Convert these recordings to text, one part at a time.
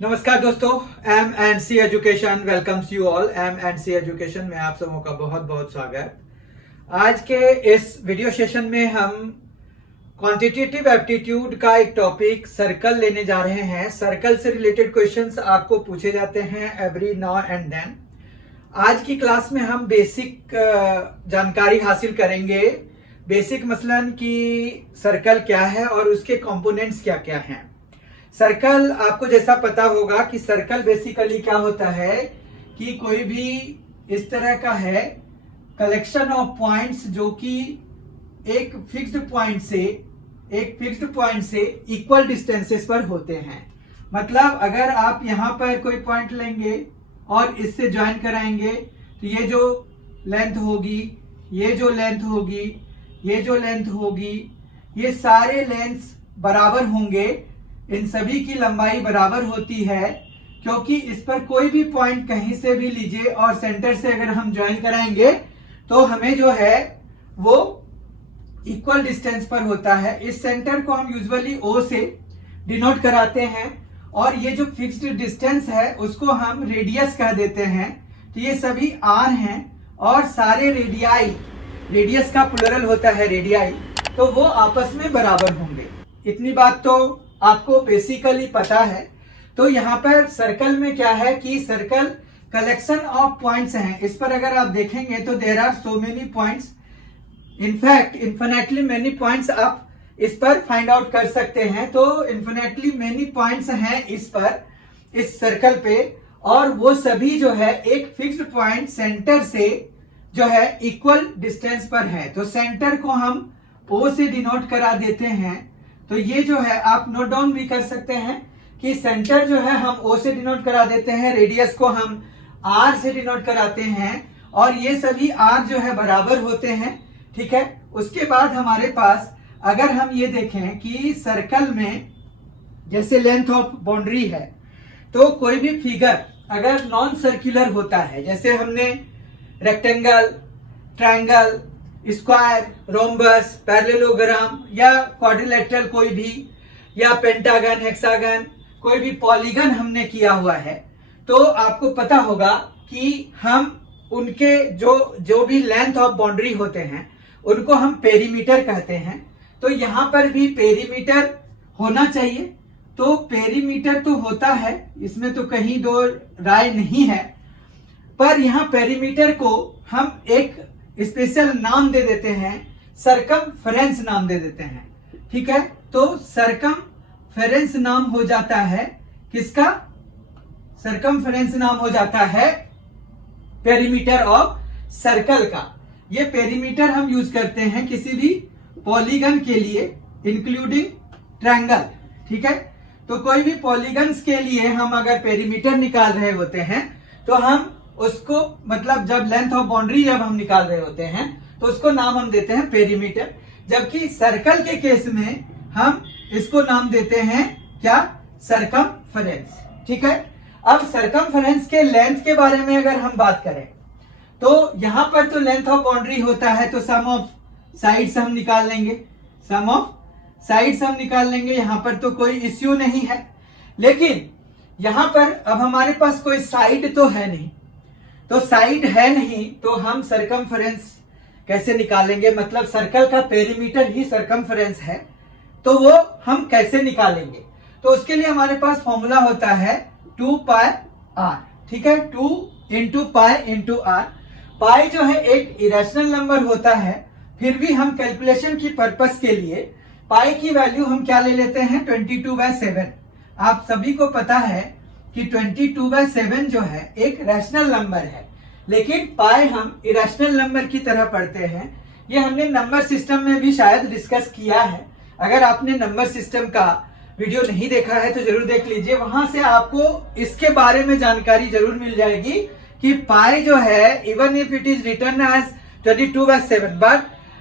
नमस्कार दोस्तों, M and C education welcomes you all. M and C education में आप सबों का बहुत बहुत स्वागत। आज के इस वीडियो सेशन में हम क्वांटिटेटिव एप्टीट्यूड का एक टॉपिक सर्कल लेने जा रहे हैं। सर्कल से रिलेटेड क्वेश्चंस आपको पूछे जाते हैं एवरी नाउ एंड देन। आज की क्लास में हम बेसिक जानकारी हासिल करेंगे। बेसिक मसलन कि सर्कल क्या है और उसके कंपोनेंट्स क्या क्या हैं। सर्कल आपको जैसा पता होगा कि सर्कल बेसिकली क्या होता है कि कोई भी इस तरह का है कलेक्शन ऑफ पॉइंट्स जो कि एक फिक्स्ड पॉइंट से इक्वल डिस्टेंसेस पर होते हैं। मतलब अगर आप यहां पर कोई पॉइंट लेंगे और इससे ज्वाइन कराएंगे तो ये जो लेंथ होगी, ये जो लेंथ होगी, ये जो लेंथ होगी, ये सारे लेंथ्स बराबर होंगे। इन सभी की लंबाई बराबर होती है क्योंकि इस पर कोई भी पॉइंट कहीं से भी लीजिए और सेंटर से अगर हम ज्वाइन कराएंगे तो हमें जो है वो इक्वल डिस्टेंस पर होता है। इस सेंटर को हम यूजुअली ओ से डिनोट कराते हैं और ये जो फिक्स्ड डिस्टेंस है उसको हम रेडियस कह देते हैं। तो ये सभी आर हैं और सारे रेडियाई, रेडियस का प्लुरल होता है रेडियाई, तो वो आपस में बराबर होंगे। इतनी बात तो आपको बेसिकली पता है। तो यहाँ पर सर्कल में क्या है कि सर्कल कलेक्शन ऑफ पॉइंट्स हैं। इस पर अगर आप देखेंगे तो there are so many points, in fact infinitely many points आप इस पर फाइंड आउट कर सकते हैं। तो इन्फिनेटली मेनी पॉइंट्स हैं इस पर, इस सर्कल पे, और वो सभी जो है एक फिक्स्ड पॉइंट सेंटर से जो है इक्वल डिस्टेंस पर है। तो सेंटर को हम ओ से डिनोट करा देते हैं। तो ये जो है आप नोट डाउन भी कर सकते हैं कि सेंटर जो है हम ओ से डिनोट करा देते हैं, रेडियस को हम आर से डिनोट कराते हैं और ये सभी आर जो है बराबर होते हैं। ठीक है, उसके बाद हमारे पास अगर हम ये देखें कि सर्कल में जैसे लेंथ ऑफ बाउंड्री है तो कोई भी फिगर अगर नॉन सर्कुलर होता है, जैसे हमने rectangle, triangle, square, rhombus, parallelogram या क्वाड्रिलेटरल कोई भी, या पेंटागन, हेक्सागन, कोई भी पॉलीगन हमने किया हुआ है, तो आपको पता होगा कि हम उनके जो भी लेंथ ऑफ बाउंड्री होते हैं उनको हम पेरीमीटर कहते हैं। तो यहां पर भी पेरीमीटर होना चाहिए। तो पेरीमीटर तो होता है, इसमें तो कहीं दो राय नहीं है, पर यहां पेरीमीटर को हम एक स्पेशल नाम दे देते हैं, सरकमफेरेंस नाम दे देते हैं। ठीक है, तो सरकमफेरेंस नाम हो जाता है किसका? सरकमफेरेंस नाम हो जाता है पेरीमीटर ऑफ सर्कल का। ये पेरीमीटर हम यूज करते हैं किसी भी पॉलीगन के लिए, इंक्लूडिंग ट्रायंगल। ठीक है, तो कोई भी पॉलीगन्स के लिए हम अगर पेरीमीटर निकाल रहे होते हैं तो हम उसको, मतलब जब लेंथ ऑफ बाउंड्री जब हम निकाल रहे होते हैं तो उसको नाम हम देते हैं पेरीमीटर। जबकि सर्कल के केस में हम इसको नाम देते हैं क्या? सरकमफेरेंस। ठीक है, अब सरकमफेरेंस के लेंथ के बारे में अगर हम बात करें तो यहां पर तो लेंथ ऑफ बाउंड्री होता है तो सम ऑफ साइड्स हम निकाल लेंगे, सम ऑफ साइड्स हम निकाल लेंगे, यहां पर तो कोई इश्यू नहीं है। लेकिन यहां पर अब हमारे पास कोई साइड तो है नहीं, तो साइड है नहीं तो हम सरकमफेरेंस कैसे निकालेंगे? मतलब सर्कल का पेरीमीटर ही सरकमफेरेंस है, तो वो हम कैसे निकालेंगे? तो उसके लिए हमारे पास फॉर्मूला होता है 2 पाई आर। ठीक है, 2 इंटू पाई इंटू आर। पाई जो है एक इरेशनल नंबर होता है, फिर भी हम कैलकुलेशन की पर्पस के लिए पाई की वैल्यू हम क्या ले लेते हैं? 22/7। आप सभी को पता है कि 22/7 जो है एक रैशनल नंबर है, लेकिन पाई हम इरेशनल नंबर की तरह पढ़ते हैं। ये हमने नंबर सिस्टम में भी शायद डिस्कस किया है। अगर आपने नंबर सिस्टम का वीडियो नहीं देखा है तो जरूर देख लीजिए, वहां से आपको इसके बारे में जानकारी जरूर मिल जाएगी कि पाई जो है, even if it is written as 22/7, but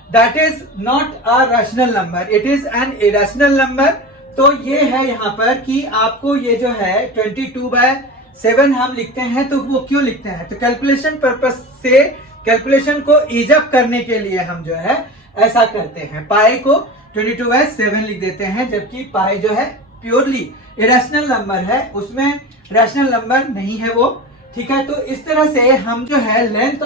that is not a rational number, it is an irrational number. तो ये है यहाँ पर कि आपको ये जो है 22/7 हम लिखते हैं। तो वो क्यों लिखते हैं? तो कैलकुलेशन पर्पस से, कैलकुलेशन को ईज अप करने के लिए हम जो है ऐसा करते हैं, पाई को 22/7 लिख देते हैं, जबकि पाई जो है प्योरली इरेशनल नंबर है, उसमें रैशनल नंबर नहीं है वो, ठीक है। तो इस तरह से हम जो है length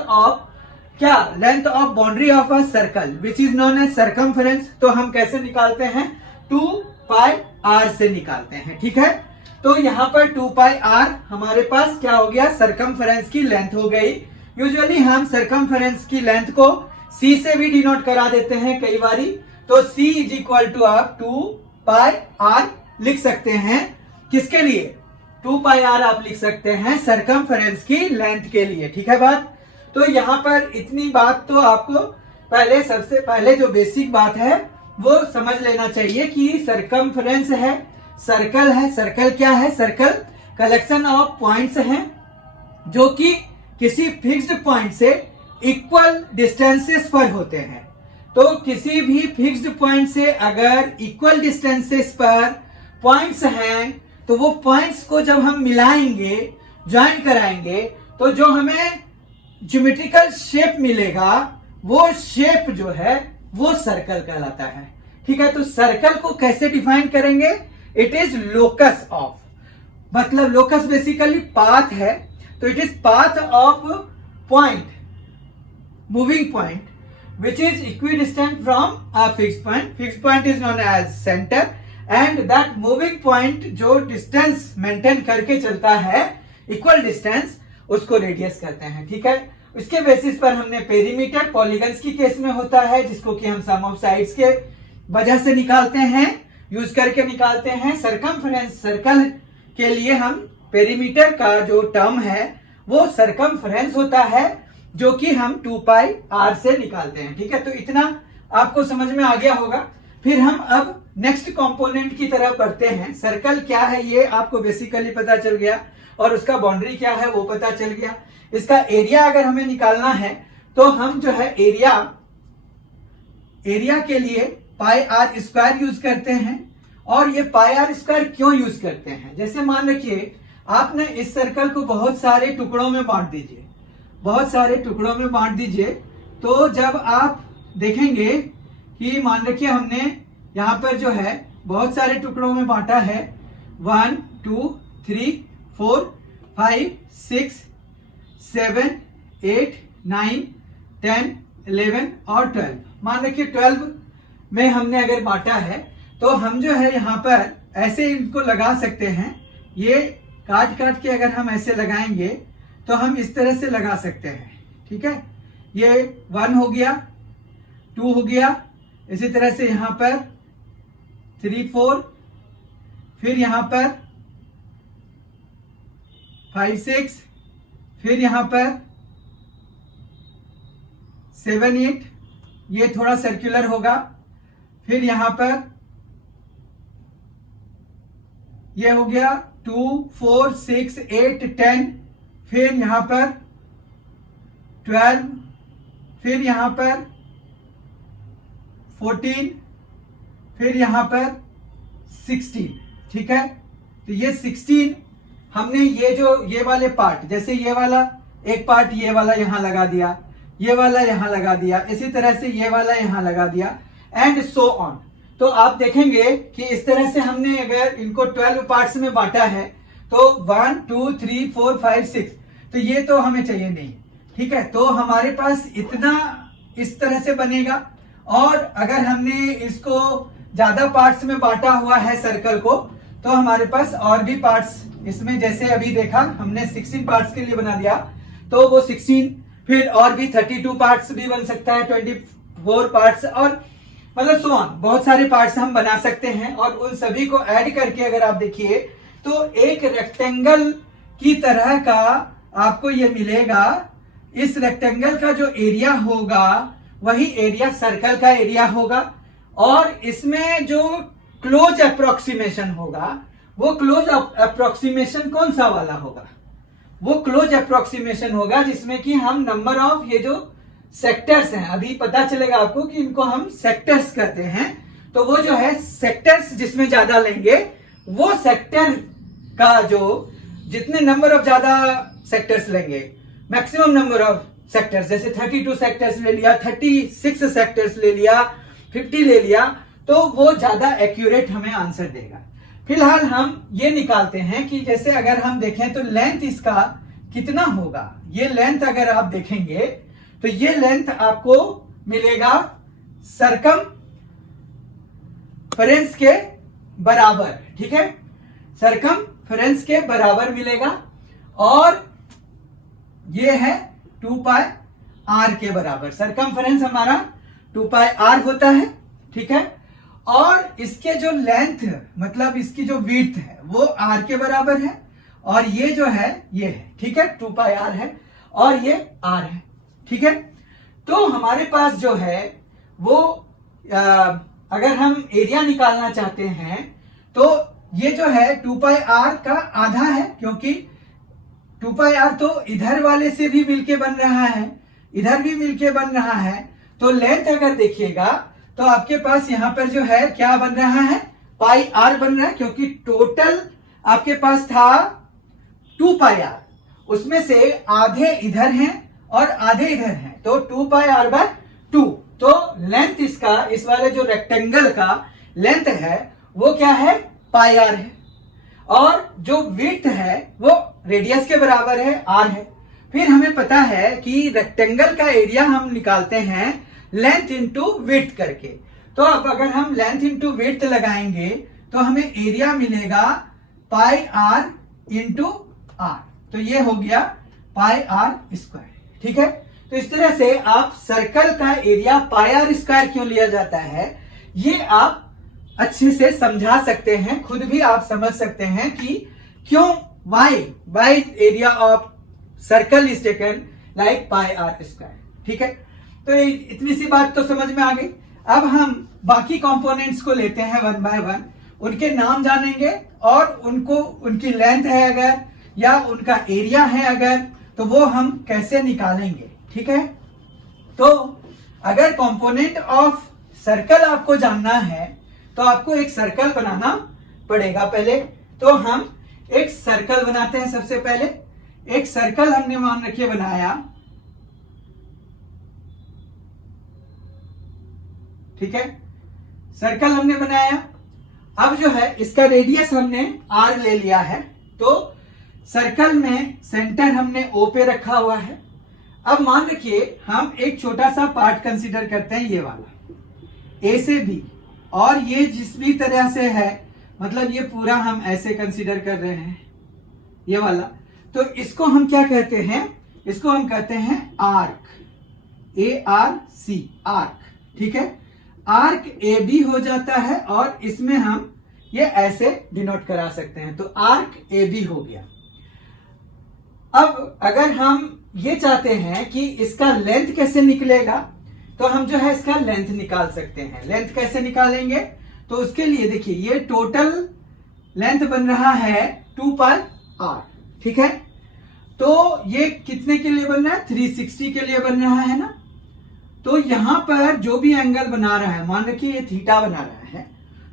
of boundary of a circle which is known as circumference, तो हम कैसे निकालते हैं, 2 पाई r से निकालते हैं, ठीक है। तो यहाँ पर 2 पाई r हमारे पास क्या हो गया, सर्कमफरेंस की लेंथ हो गई। यूजुअली हम सर्कमफरेंस की लेंथ को c से भी डिनोट करा देते हैं कई बारी, तो c इज इक्वल टू आप 2 पाई r लिख सकते हैं। किसके लिए, 2 पाई r आप लिख सकते हैं सर्कमफरेंस की लेंथ के लिए, ठीक है बात। तो यहाँ पर इतनी बात तो आपको सबसे पहले जो बेसिक बात है वो समझ लेना चाहिए कि सर्कमफरेंस है, सर्कल है। सर्कल क्या है, सर्कल कलेक्शन ऑफ पॉइंट्स हैं जो कि किसी फिक्स्ड पॉइंट से इक्वल डिस्टेंसेस पर होते हैं। तो किसी भी फिक्स्ड पॉइंट से अगर इक्वल डिस्टेंसेस पर पॉइंट्स हैं तो वो पॉइंट्स को जब हम मिलाएंगे, ज्वाइन कराएंगे, तो जो हमें ज्योमेट्रिकल शेप मिलेगा वो शेप जो है वो सर्कल कहलाता है, ठीक है। तो सर्कल को कैसे डिफाइन करेंगे, इट इज लोकस ऑफ, मतलब लोकस बेसिकली पाथ है, तो it is path of point, moving point which is equidistant from a fixed point. Fixed point is known as center and that moving point जो distance maintain करके चलता है equal distance, उसको radius कहते हैं, ठीक है। इसके बेसिस पर हमने पेरीमीटर पॉलीगन्स की केस में होता है जिसको कि हम सम ऑफ साइड्स के वजह से निकालते हैं, यूज करके निकालते हैं। सर्कमफरेंस सर्कल के लिए हम पेरीमीटर का जो टर्म है वो सर्कमफरेंस होता है जो कि हम 2 पाई r से निकालते हैं, ठीक है। तो इतना आपको समझ में आ गया होगा। फिर हम अब नेक्स्ट कंपोनेंट की तरफ बढ़ते हैं। सर्कल क्या है ये आपको बेसिकली पता चल गया और उसका बाउंड्री क्या है वो पता चल गया। इसका एरिया अगर हमें निकालना है तो हम जो है एरिया के लिए पाई r स्क्वायर यूज करते हैं। और ये पाई r स्क्वायर क्यों यूज करते हैं, जैसे मान रखिए आपने इस सर्कल को बहुत सारे टुकड़ों में बांट दीजिए, बहुत सारे टुकड़ों में बांट दीजिए, तो जब आप देखेंगे कि मान रखिए हमने यहाँ पर जो है बहुत सारे टुकड़ों में बांटा है, 1 2 3 4 5 6 7 8 9 10 11 और 12, मान रखिए 12 में हमने अगर बांटा है तो हम जो है यहाँ पर ऐसे इनको लगा सकते हैं। ये काट काट के अगर हम ऐसे लगाएंगे तो हम इस तरह से लगा सकते हैं, ठीक है। ये 1 हो गया, 2 हो गया, इसी तरह से यहां पर 3 4, फिर यहां पर 5 6, फिर यहां पर 7 8, ये थोड़ा सर्कुलर होगा, फिर यहां पर ये हो गया 2 4 6 8 10, फिर यहां पर 12, फिर यहां पर 14, फिर यहां पर 16, ठीक है। तो ये 16 हमने ये वाले पार्ट, जैसे ये वाला एक पार्ट ये वाला यहां लगा दिया, ये वाला यहां लगा दिया, इसी तरह से ये वाला यहां लगा दिया एंड सो ऑन। तो आप देखेंगे कि इस तरह से हमने अगर इनको 12 पार्ट्स में बांटा है तो 1 2 3 4 5 6, तो ये तो हमें चाहिए नहीं, ठीक है। तो हमारे पास इतना इस तरह से बनेगा। और अगर हमने इसको ज्यादा पार्ट्स में बांटा हुआ है सर्कल को तो हमारे पास और भी पार्ट्स इसमें, जैसे अभी देखा हमने 16 पार्ट्स के लिए बना दिया, तो वो 16 फिर और भी 32 पार्ट्स भी बन सकता है, 24 पार्ट्स, और मतलब सो ऑन, बहुत सारे पार्ट्स हम बना सकते हैं। और उन सभी को ऐड करके अगर आप देखिए तो एक रेक्टेंगल की तरह का आपको ये मिलेगा। इस रेक्टेंगल का जो एरिया होगा वही एरिया सर्कल का एरिया होगा, और इसमें जो क्लोज अप्रोक्सीमेशन होगा वो क्लोज अप्रोक्सीमेशन कौन सा वाला होगा, वो क्लोज अप्रोक्सीमेशन होगा जिसमें कि हम नंबर ऑफ ये जो सेक्टर्स हैं, अभी पता चलेगा आपको कि इनको हम सेक्टर्स कहते हैं, तो वो जो है सेक्टर्स जिसमें ज्यादा लेंगे वो सेक्टर का जो जितने नंबर ऑफ ज्यादा सेक्टर्स लेंगे, मैक्सिमम नंबर ऑफ सेक्टर्स, जैसे 32 सेक्टर्स ले लिया, 36 सेक्टर्स ले लिया, 50 ले लिया, तो वो ज्यादा एक्यूरेट हमें आंसर देगा। फिलहाल हम ये निकालते हैं कि जैसे अगर हम देखें तो लेंथ इसका कितना होगा। ये लेंथ अगर आप देखेंगे तो ये लेंथ आपको मिलेगा सरकमफेरेंस के बराबर, ठीक है, सरकमफेरेंस के बराबर मिलेगा और ये है 2 पाई आर के बराबर। सरकमफेरेंस हमारा 2 पाई आर होता है, ठीक है, और इसके जो लेंथ मतलब इसकी जो विड्थ है वो आर के बराबर है और ये जो है ये है, ठीक है, 2 पाई आर है और ये आर है, ठीक है। तो हमारे पास जो है वो अगर हम एरिया निकालना चाहते हैं तो ये जो है 2 पाई आर का आधा है, क्योंकि 2 पाई आर तो इधर वाले से भी मिलके बन रहा है, इधर भी मिलके बन रहा है। तो लेंथ अगर देखिएगा तो आपके पास यहां पर जो है क्या बन रहा है, पाई आर बन रहा है, क्योंकि टोटल आपके पास था 2 पाई आर, उसमें से आधे इधर हैं और आधे इधर हैं, तो 2 पाई आर बाय 2। तो लेंथ इसका, इस वाले जो रेक्टेंगल का लेंथ है वो क्या है, पाई आर है, और जो विड्थ है वो रेडियस के बराबर है, आर है। फिर हमें पता है कि रेक्टेंगल का एरिया हम निकालते हैं लेंथ इंटू विड्थ करके। तो अब अगर हम लेंथ इंटू विड्थ लगाएंगे तो हमें एरिया मिलेगा पाई आर इंटू आर, तो ये हो गया पाई आर स्क्वायर, ठीक है। तो इस तरह से आप सर्कल का एरिया पाई आर स्क्वायर क्यों लिया जाता है ये आप अच्छे से समझा सकते हैं, खुद भी आप समझ सकते हैं कि क्यों why area of circle is taken like pi r square, ठीक है। तो इतनी सी बात तो समझ में आ गई। अब हम बाकी कंपोनेंट्स को लेते हैं 1 बाय 1, उनके नाम जानेंगे और उनको, उनकी लेंथ है अगर या उनका एरिया है अगर, तो वो हम कैसे निकालेंगे, ठीक है। तो अगर कंपोनेंट ऑफ सर्कल आपको जानना है तो आपको एक सर्कल बनाना पड़ेगा पहले। तो हम एक सर्कल बनाते हैं। सबसे पहले एक सर्कल हमने मान रखिए बनाया, ठीक है, सर्कल हमने बनाया। अब जो है इसका रेडियस हमने आर ले लिया है, तो सर्कल में सेंटर हमने ओ पे रखा हुआ है। अब मान रखिए हम एक छोटा सा पार्ट कंसीडर करते हैं, ये वाला ए से बी, और ये जिस भी तरह से है, मतलब ये पूरा हम ऐसे कंसीडर कर रहे हैं ये वाला, तो इसको हम क्या कहते हैं, इसको हम कहते हैं आर्क, ARC, आर्क, ठीक है। आर्क AB हो जाता है और इसमें हम ये ऐसे डिनोट करा सकते हैं, तो आर्क AB हो गया। अब अगर हम ये चाहते हैं कि इसका लेंथ कैसे निकलेगा, तो हम जो है इसका लेंथ निकाल सकते हैं। लेंथ कैसे निकालेंगे, तो उसके लिए देखिए ये टोटल लेंथ बन रहा है 2 पाई आर, ठीक है। तो ये कितने के लिए बन रहा है, 360 के लिए बन रहा है ना। तो यहां पर जो भी एंगल बना रहा है, मान रखिए ये थीटा बना रहा है,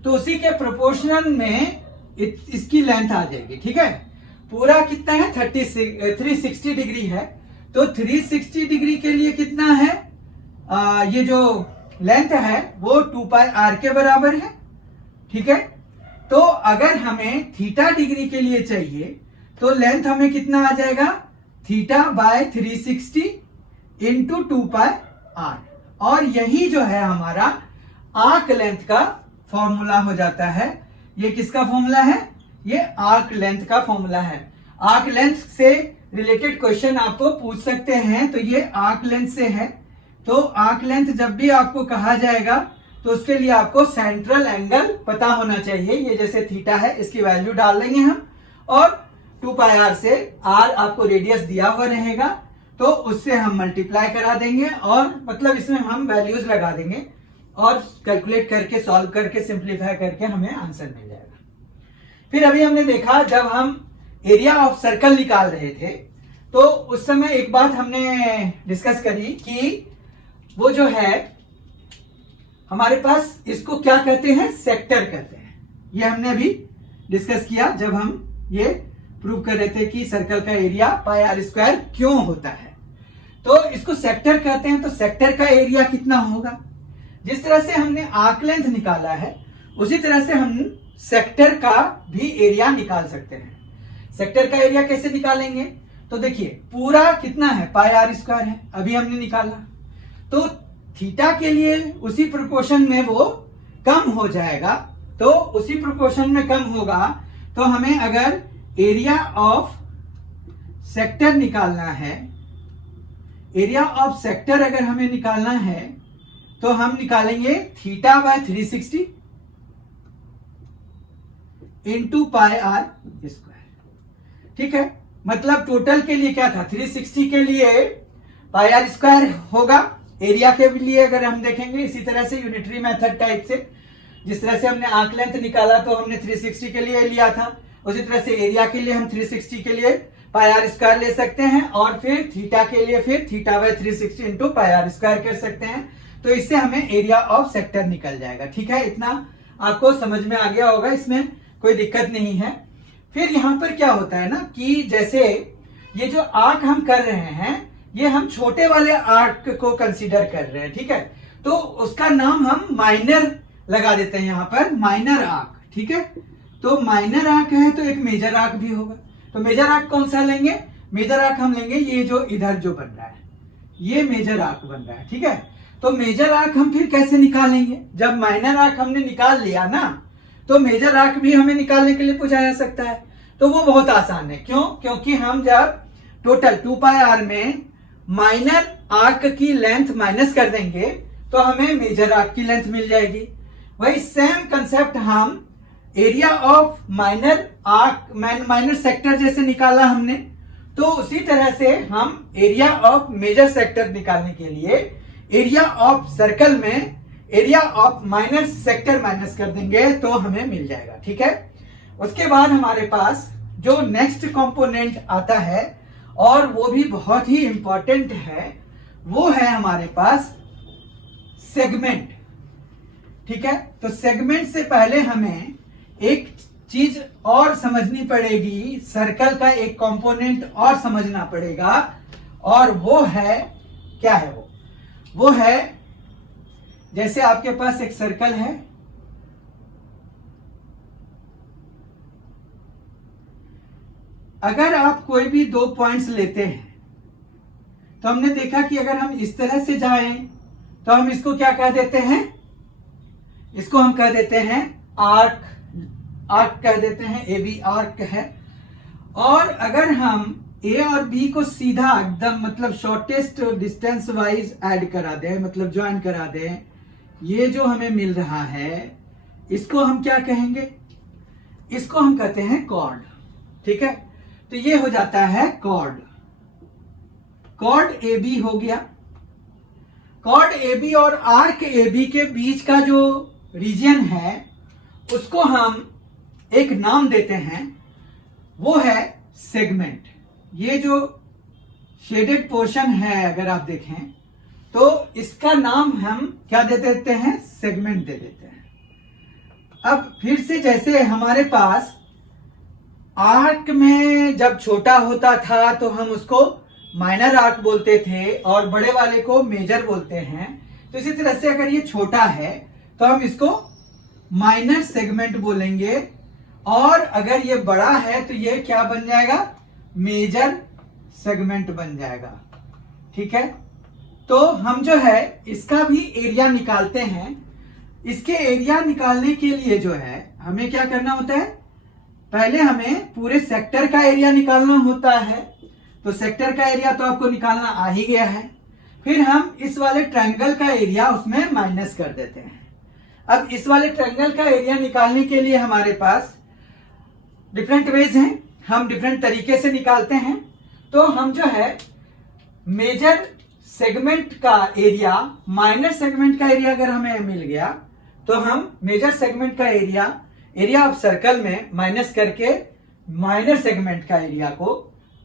तो उसी के प्रोपोर्शनल में इसकी लेंथ आ जाएगी, ठीक है। पूरा कितना है, 360 डिग्री है, तो 360 डिग्री के लिए कितना है, ये जो लेंथ है वो 2 पाई आर के बराबर है, ठीक है। तो अगर हमें थीटा डिग्री के लिए चाहिए तो लेंथ हमें कितना आ जाएगा, theta by 360 into 2 pi r, और यही जो है हमारा आर्क लेंथ का फॉर्मूला हो जाता है। ये किसका फॉर्मूला है, ये आर्क लेंथ का फॉर्मूला है। आर्क लेंथ से रिलेटेड क्वेश्चन आपको पूछ सकते हैं, तो ये आर्क लेंथ से है। तो आर्क लेंथ जब भी आपको कहा जाएगा तो उसके लिए आपको सेंट्रल एंगल पता होना चाहिए। ये जैसे थीटा है, इसकी वैल्यू डाल देंगे हम, और 2 पाई आर से आर आपको रेडियस दिया हुआ रहेगा, तो उससे हम मल्टीप्लाई करा देंगे और मतलब इसमें हम वैल्यूज लगा देंगे और कैलकुलेट करके, सॉल्व करके, सिंप्लीफाई करके हमें आंसर मिल जाएगा। फिर अभी हमने देखा जब हम एरिया ऑफ सर्कल निकाल रहे थे तो उस समय एक बात हमने डिस्कस करी कि वो जो है हमारे पास, इसको क्या कहते हैं, सेक्टर कहते हैं। ये हमने अभी डिस्कस किया जब हम ये प्रूव कर रहे थे कि सर्कल का एरिया पाई आर स्क्वायर क्यों होता है। तो इसको सेक्टर कहते हैं। तो सेक्टर का एरिया कितना होगा, जिस तरह से हमने आर्क लेंथ निकाला है उसी तरह से हम सेक्टर का भी एरिया निकाल सकते हैं। सेक्टर का एरिया कैसे निकालेंगे? तो देखिए पूरा कितना है, पाई आर स्क्वायर है, अभी हमने निकाला। तो थीटा के लिए उसी प्रोपोर्शन में वो कम हो जाएगा। तो उसी प्रोपोर्शन में कम होगा तो हमें अगर एरिया ऑफ सेक्टर निकालना है, एरिया ऑफ सेक्टर अगर हमें निकालना है तो हम निकालेंगे theta by 360 into pi r square. ठीक है, मतलब टोटल के लिए क्या था, 360 के लिए पाई आर स्क्वायर होगा। एरिया के लिए अगर हम देखेंगे इसी तरह से यूनिटरी मेथड टाइप से, जिस तरह से हमने आर्क लेंथ निकाला तो हमने 360 के लिए लिया था, उसी तरह से एरिया के लिए हम 360 के लिए पाई आर स्क्वायर ले सकते हैं और फिर थीटा के लिए फिर theta by 360 into pi r square कर सकते हैं। तो इससे हमें एरिया ऑफ सेक्टर निकल जाएगा। ठीक है, इतना आपको समझ में आ गया होगा, इसमें कोई दिक्कत नहीं है। फिर यहां पर क्या होता है ना कि जैसे ये जो आर्क हम कर रहे हैं ये हम छोटे वाले आर्क को कंसीडर कर रहे हैं। ठीक है, तो उसका नाम हम माइनर लगा देते हैं यहां पर, माइनर आर्क। ठीक है, तो माइनर आर्क है तो एक मेजर आर्क भी होगा। तो मेजर आर्क कौन सा लेंगे? मेजर आर्क हम लेंगे ये जो इधर जो बन रहा है, ये मेजर आर्क बन रहा है। ठीक है, तो मेजर आर्क हम फिर कैसे निकालेंगे? जब माइनर आर्क हमने निकाल लिया ना तो मेजर आर्क भी हमें निकालने के लिए पूछा जा सकता है। तो वो बहुत आसान है। क्यों? क्योंकि हम जब टोटल 2 पाई आर में माइनर आर्क की लेंथ माइनस कर देंगे तो हमें मेजर आर्क की लेंथ मिल जाएगी। वही सेम कंसेप्ट हम area of minor arc minor sector जैसे निकाला हमने, तो उसी तरह से हम एरिया ऑफ मेजर सेक्टर निकालने के लिए एरिया ऑफ सर्कल में area of minor sector minus कर देंगे तो हमें मिल जाएगा। ठीक है, उसके बाद हमारे पास जो नेक्स्ट कंपोनेंट आता है और वो भी बहुत ही इंपॉर्टेंट है, वो है हमारे पास सेगमेंट। ठीक है, तो सेगमेंट से पहले हमें एक चीज और समझनी पड़ेगी, सर्कल का एक कंपोनेंट और समझना पड़ेगा, और वो है क्या है? वो है जैसे आपके पास एक सर्कल है, अगर आप कोई भी 2 पॉइंट्स लेते हैं तो हमने देखा कि अगर हम इस तरह से जाएं तो हम इसको क्या कह देते हैं? इसको हम कह देते हैं आर्क, आर्क कह देते हैं, ए बी आर्क है। और अगर हम ए और बी को सीधा एकदम मतलब शॉर्टेस्ट डिस्टेंस वाइज ऐड करा दें, मतलब ज्वाइन करा दें, ये जो हमें मिल रहा है इसको हम क्या कहेंगे? इसको हम कहते हैं कॉर्ड। ठीक है, तो ये हो जाता है कॉर्ड। कॉर्ड ए बी हो गया। कॉर्ड ए बी और आर्क ए बी के बीच का जो रीजन है उसको हम एक नाम देते हैं, वो है सेगमेंट। ये जो शेडेड पोर्शन है अगर आप देखें तो इसका नाम हम क्या दे देते हैं? सेगमेंट दे देते हैं। अब फिर से जैसे हमारे पास आर्क में जब छोटा होता था तो हम उसको माइनर आर्क बोलते थे और बड़े वाले को मेजर बोलते हैं, तो इसी तरह से अगर ये छोटा है तो हम इसको माइनर सेगमेंट बोलेंगे, और अगर ये बड़ा है तो ये क्या बन जाएगा? मेजर सेगमेंट बन जाएगा। ठीक है, तो हम जो है इसका भी एरिया निकालते हैं। इसके एरिया निकालने के लिए जो है हमें क्या करना होता है? पहले हमें पूरे सेक्टर का एरिया निकालना होता है। तो सेक्टर का एरिया तो आपको निकालना आ ही गया है। फिर हम इस वाले ट्रायंगल का एरिया उसमें माइनस कर देते हैं। अब इस वाले ट्रायंगल का एरिया निकालने के लिए हमारे पास डिफरेंट वेज हैं, हम डिफरेंट तरीके से निकालते हैं। तो हम जो है मेजर सेगमेंट का एरिया माइनर सेगमेंट का एरिया अगर हमें मिल गया तो हम मेजर सेगमेंट का एरिया ऑफ सर्कल में माइनस करके माइनर सेगमेंट का एरिया को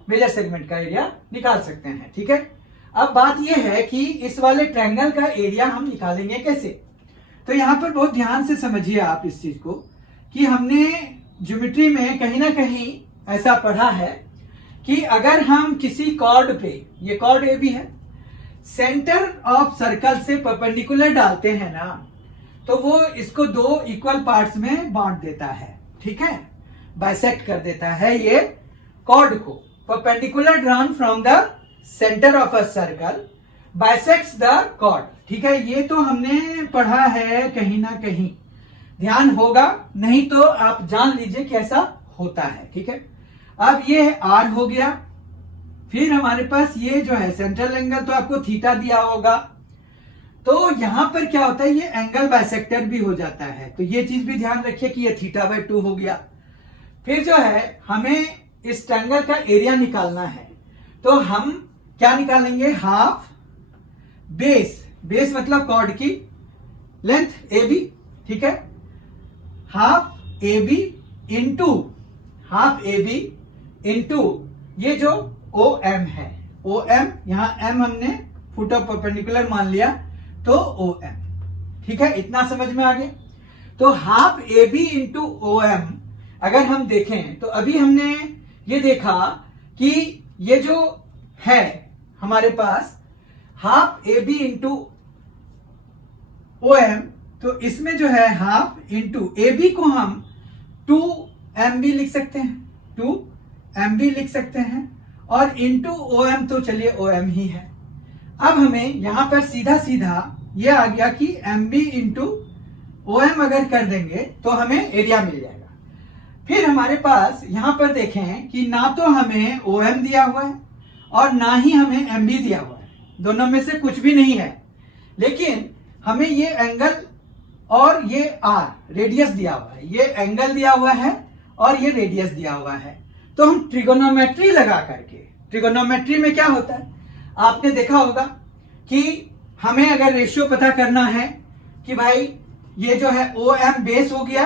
मेजर सेगमेंट का एरिया निकाल सकते हैं। ठीक है, अब बात यह है कि इस वाले ट्रायंगल का एरिया हम निकालेंगे कैसे? तो यहां पर बहुत ध्यान से समझिए आप इस चीज को कि हमने ज्योमेट्री में कहीं ना कहीं ऐसा पढ़ा है कि अगर हम किसी कॉर्ड पे, ये कॉर्ड ए बी है, सेंटर ऑफ सर्कल से परपेंडिकुलर डालते हैं ना, तो वो इसको दो इक्वल पार्ट्स में बांट देता है, ठीक है, बाइसेक्ट कर देता है ये कॉर्ड को। Perpendicular drawn from the centre of a circle bisects the chord, ठीक है। ये तो हमने पढ़ा है कहीं ना कहीं, ध्यान होगा, नहीं तो आप जान लीजिए कैसा होता है, ठीक है। अब ये आर हो गया, फिर हमारे पास ये जो है सेंट्रल एंगल तो आपको थीटा दिया होगा, तो यहां पर क्या होता है ये एंगल बाइसेक्टर भी हो जाता है, तो ये चीज भी ध्यान रखिए कि ये θ/2 हो गया। फिर जो है हमें इस ट्रायंगल का एरिया निकालना है, तो हम क्या निकालेंगे, हाफ बेस, बेस मतलब कॉर्ड की लेंथ AB, ठीक है, half AB into half AB into ये जो OM है, OM यहां M हमने फुट ऑफ परपेंडिकुलर मान लिया, तो OM, ठीक है, इतना समझ में आ गया। तो हाफ AB इंटू OM अगर हम देखें तो अभी हमने ये देखा कि ये जो है हमारे पास हाफ AB इंटू OM, तो इसमें जो है हाफ इंटू AB को हम 2MB लिख सकते हैं, 2MB लिख सकते हैं, और इंटू OM तो चलिए OM ही है। अब हमें यहां पर सीधा सीधा ये आ गया कि MB इंटू OM अगर कर देंगे तो हमें एरिया मिल जाएगा। फिर हमारे पास यहां पर देखें कि ना तो हमें OM दिया हुआ है और ना ही हमें MB दिया हुआ है, दोनों में से कुछ भी नहीं है, लेकिन हमें ये एंगल और ये R रेडियस दिया हुआ है, ये एंगल दिया हुआ है और ये रेडियस दिया हुआ है। तो हम ट्रिगोनोमेट्री लगा करके, ट्रिगोनोमेट्री में क्या होता है आपने देखा होगा कि हमें अगर रेशियो पता करना है कि भाई ये जो है OM बेस हो गया,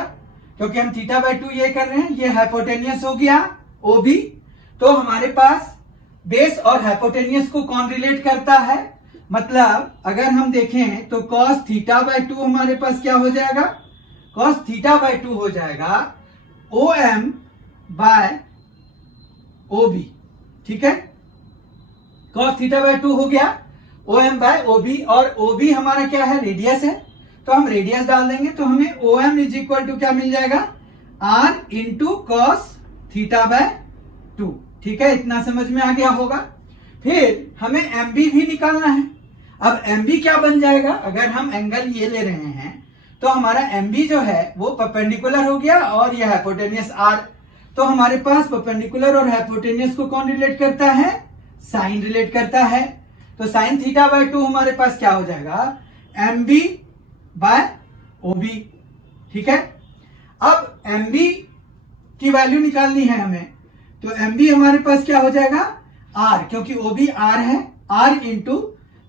क्योंकि हम θ/2 ये कर रहे हैं, ये हाइपोटेनियस हो गया OB, तो हमारे पास बेस और हाइपोटेनियस को कौन रिलेट करता है, मतलब अगर हम देखें तो cos θ/2 हमारे पास क्या हो जाएगा, cos θ/2 हो जाएगा OM बाय OB, ठीक है, cos θ/2 हो गया OM बाय OB, और OB हमारा क्या है, रेडियस है, तो हम रेडियस डाल देंगे, तो हमें OM इज इक्वल टू क्या मिल जाएगा, R इंटू cos θ/2, ठीक है, इतना समझ में आ गया होगा। फिर हमें MB भी निकालना है। अब MB क्या बन जाएगा, अगर हम एंगल ये ले रहे हैं तो हमारा MB जो है वो परपेंडिकुलर हो गया और ये हाइपोटेनियस R, तो हमारे पास परपेंडिकुलर और हाइपोटेनियस को कौन रिलेट करता है, साइन रिलेट करता है, तो साइन θ/2 हमारे पास क्या हो जाएगा, MB बाय OB, ठीक है। अब MB की वैल्यू निकालनी है हमें, तो MB हमारे पास क्या हो जाएगा, R, क्योंकि OB R है, R इंटू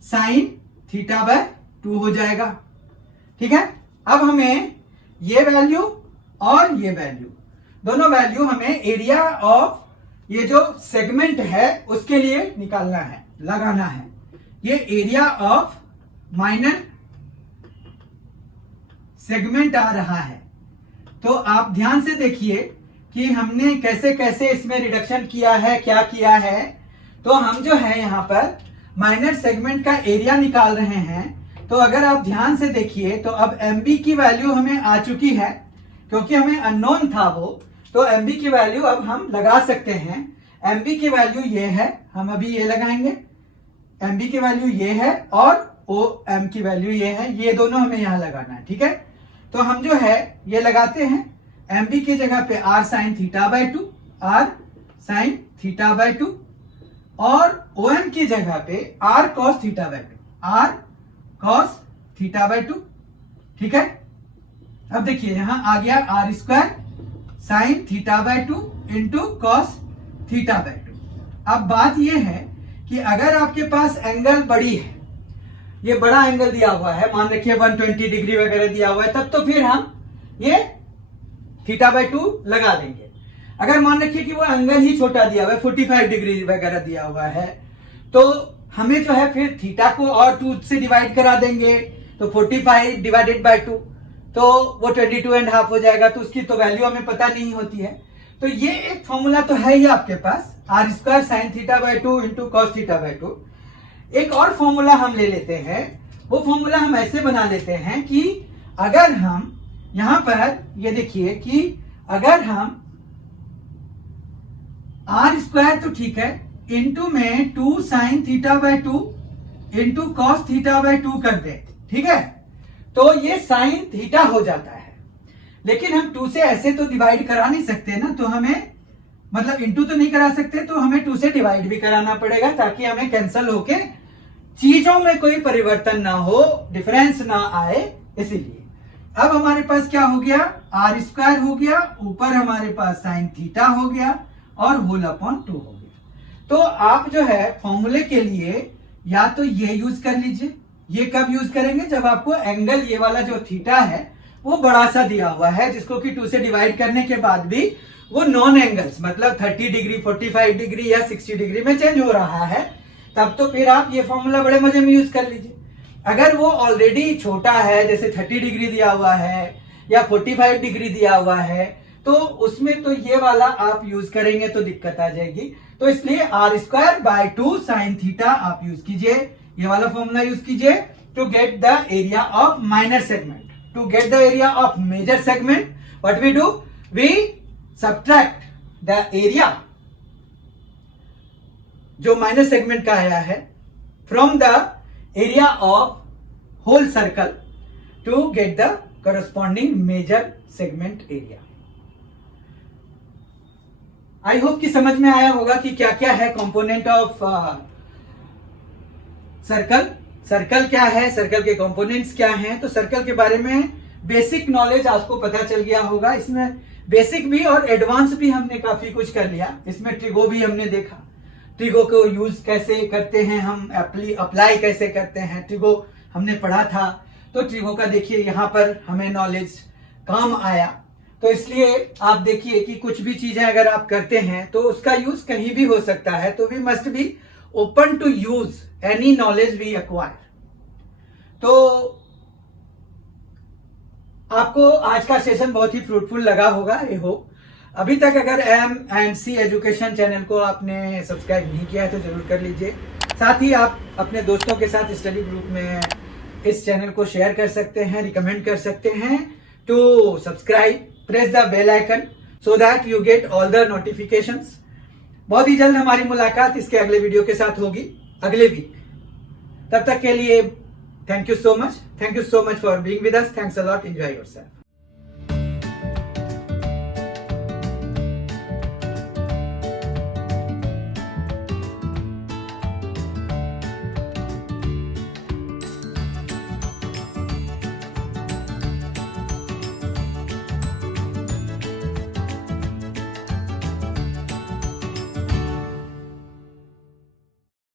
साइन θ/2 हो जाएगा, ठीक है। अब हमें ये वैल्यू और ये वैल्यू, दोनों वैल्यू हमें एरिया ऑफ ये जो सेगमेंट है उसके लिए निकालना है, लगाना है। ये एरिया ऑफ माइनर सेगमेंट आ रहा है, तो आप ध्यान से देखिए कि हमने कैसे कैसे इसमें रिडक्शन किया है, क्या किया है। तो हम जो है यहाँ पर माइनर सेगमेंट का एरिया निकाल रहे हैं, तो अगर आप ध्यान से देखिए तो अब MB की वैल्यू हमें आ चुकी है, क्योंकि हमें अननोन था वो, तो MB की वैल्यू अब हम लगा सकते हैं। MB की वैल्यू ये है, हम अभी ये लगाएंगे, MB की वैल्यू ये है और OM की वैल्यू ये है, ये दोनों हमें यहां लगाना है, ठीक है। तो हम जो है ये लगाते हैं, MB की जगह पे R sin θ/2, R sin θ/2, और OM की जगह पे R cos θ/2, R cos θ/2, ठीक है। अब देखिए यहां आ गया R² sin θ/2 इंटू cos θ/2। अब बात यह है कि अगर आपके पास एंगल बड़ी है, ये बड़ा एंगल दिया हुआ है, मान रखिए 120 डिग्री वगैरह दिया हुआ है, तब तो फिर हम ये θ/2 लगा देंगे। अगर मान रखिए कि वो एंगल ही छोटा दिया हुआ है, 45 डिग्री वगैरह दिया हुआ है, तो हमें जो है फिर थीटा को और 2 से डिवाइड करा देंगे, तो 45 डिवाइडेड बाय 2, तो वो 22.5 हो जाएगा, तो उसकी तो वैल्यू हमें पता नहीं होती है। तो ये एक फॉर्मूला तो है ही आपके पास, R² sin θ/2 इंटू cos θ/2। एक और फॉर्मूला हम ले लेते हैं, वो फॉर्मूला हम ऐसे बना लेते हैं कि अगर हम यहां पर ये देखिए कि अगर हम आर स्क्वायर तो ठीक है, इंटू में 2 sine theta by 2 into cos theta by 2 कर दे, ठीक है, तो ये साइन थीटा हो जाता है। लेकिन हम 2 से ऐसे तो डिवाइड करा नहीं सकते ना, तो हमें मतलब इंटू तो नहीं करा सकते, तो हमें 2 से डिवाइड भी कराना पड़ेगा ताकि हमें कैंसल होके चीजों में कोई परिवर्तन ना हो, डिफरेंस ना आए, इसीलिए। अब हमारे पास क्या हो गया, आर स्क्वायर हो गया, ऊपर हमारे पास साइन थीटा हो गया और होल अपॉन 2 हो गया। तो आप जो है फॉर्मूले के लिए या तो ये यूज कर लीजिए। ये कब यूज करेंगे, जब आपको एंगल ये वाला जो थीटा है वो बड़ा सा दिया हुआ है, जिसको कि 2 से डिवाइड करने के बाद भी वो नॉन एंगल्स मतलब 30 डिग्री, 45 डिग्री या 60 डिग्री में चेंज हो रहा है, तब तो फिर आप ये फॉर्मूला बड़े मजे में यूज कर लीजिए। अगर वो ऑलरेडी छोटा है, जैसे 30 डिग्री दिया हुआ है या 45 डिग्री दिया हुआ है, तो उसमें तो ये वाला आप यूज करेंगे तो दिक्कत आ जाएगी। तो इसलिए r square by 2 sine theta आप यूज कीजिए, ये वाला फॉर्मूला यूज कीजिए to get the area of minor segment. To get the area of major segment what we do, we subtract the area जो माइनर सेगमेंट का आया है from the area of whole circle to get the corresponding major segment area. I hope कि समझ में आया होगा कि क्या क्या है कंपोनेंट ऑफ सर्कल, सर्कल क्या है, सर्कल के कंपोनेंट्स क्या हैं। तो सर्कल के बारे में बेसिक नॉलेज आपको पता चल गया होगा। इसमें बेसिक भी और एडवांस भी हमने काफी कुछ कर लिया। इसमें ट्रिगो भी हमने देखा, ट्रिगो को यूज कैसे करते हैं हम, अप्लाई कैसे करते हैं, ट्रिगो हमने पढ़ा था। तो ट्रिगो का देखिए यहाँ पर हमें नॉलेज काम आया। तो इसलिए आप देखिए कि कुछ भी चीजें अगर आप करते हैं तो उसका यूज कहीं भी हो सकता है, तो we must be open to use any knowledge we acquire. तो आपको आज का सेशन बहुत ही फ्रूटफुल लगा होगा, आई होप। अभी तक अगर M&C एजुकेशन चैनल को आपने सब्सक्राइब नहीं किया है तो जरूर कर लीजिए। साथ ही आप अपने दोस्तों के साथ स्टडी ग्रुप में इस चैनल को शेयर कर सकते हैं, रिकमेंड कर सकते हैं to subscribe, press the bell icon so that you get all the notifications. बहुत ही जल्द हमारी मुलाकात इसके अगले वीडियो के साथ होगी, अगले वीक। तब तक के लिए thank you so much, thank you so much for being with us, thanks a lot, enjoy yourself.